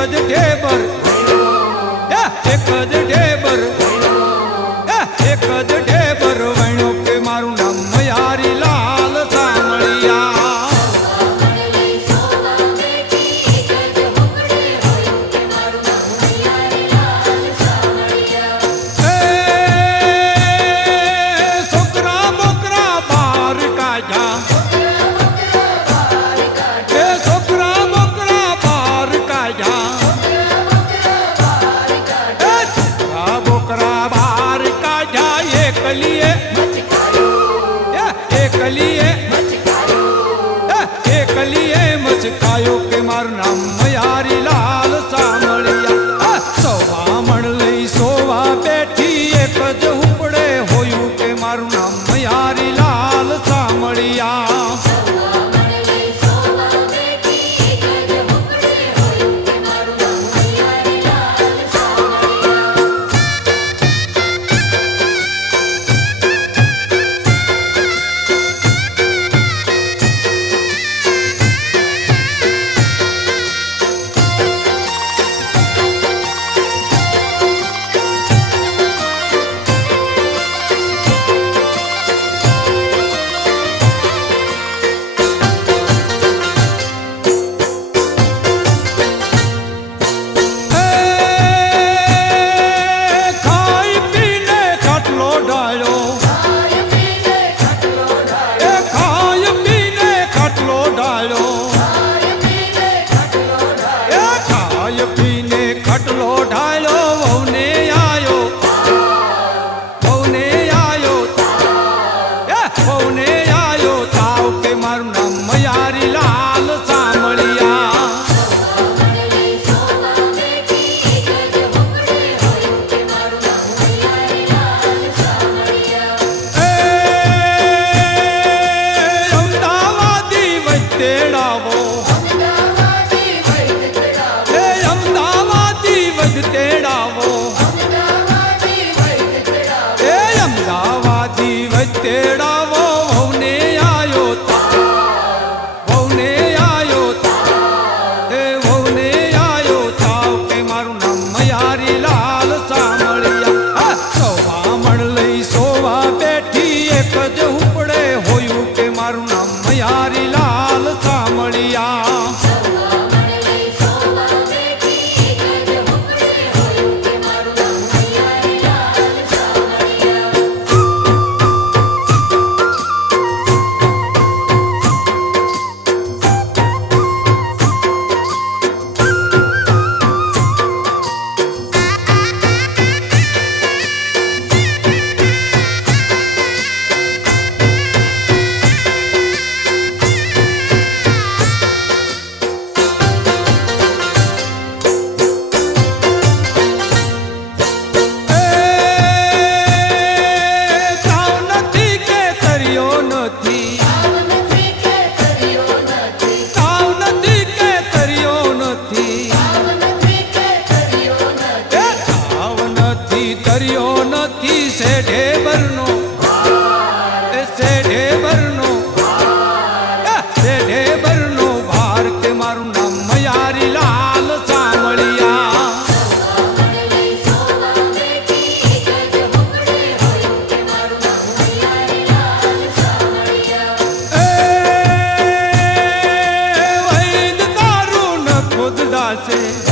જ ઢેબર એક જ ઢેબર એક જ ઢેબર વણ્યો કે મારું નામ મયારી લાલ સામળિયા છોકરા બોકરા બહાર કાઢ્યા છોકરા બોકરા બહાર કાઢ્યા બોકરા બહાર કાઢ્યા એકલીએ એકલીએ મચકાયો કે મારું નામ મયારી લાલ સામળિયા સોવા મણ લઈ સોવા બેઠી એક જ ઉપડે હોયું કે મારું નામ મયારી લાલ સામળિયા તેડાવો વહુને આયો એ વહુને આયો થાવ કે મારું નામ મયારી લાલ સામળિયા સોવા મણ લઈ સોવા બેઠી એક જ ઉપડે હોયું કે મારું નામ મયારી લાલ સામળિયા ઢેબરનો ભાર કે મારું નામ મયારી લાલ સામળિયા વૈદ તારું ન ખુદ દાસે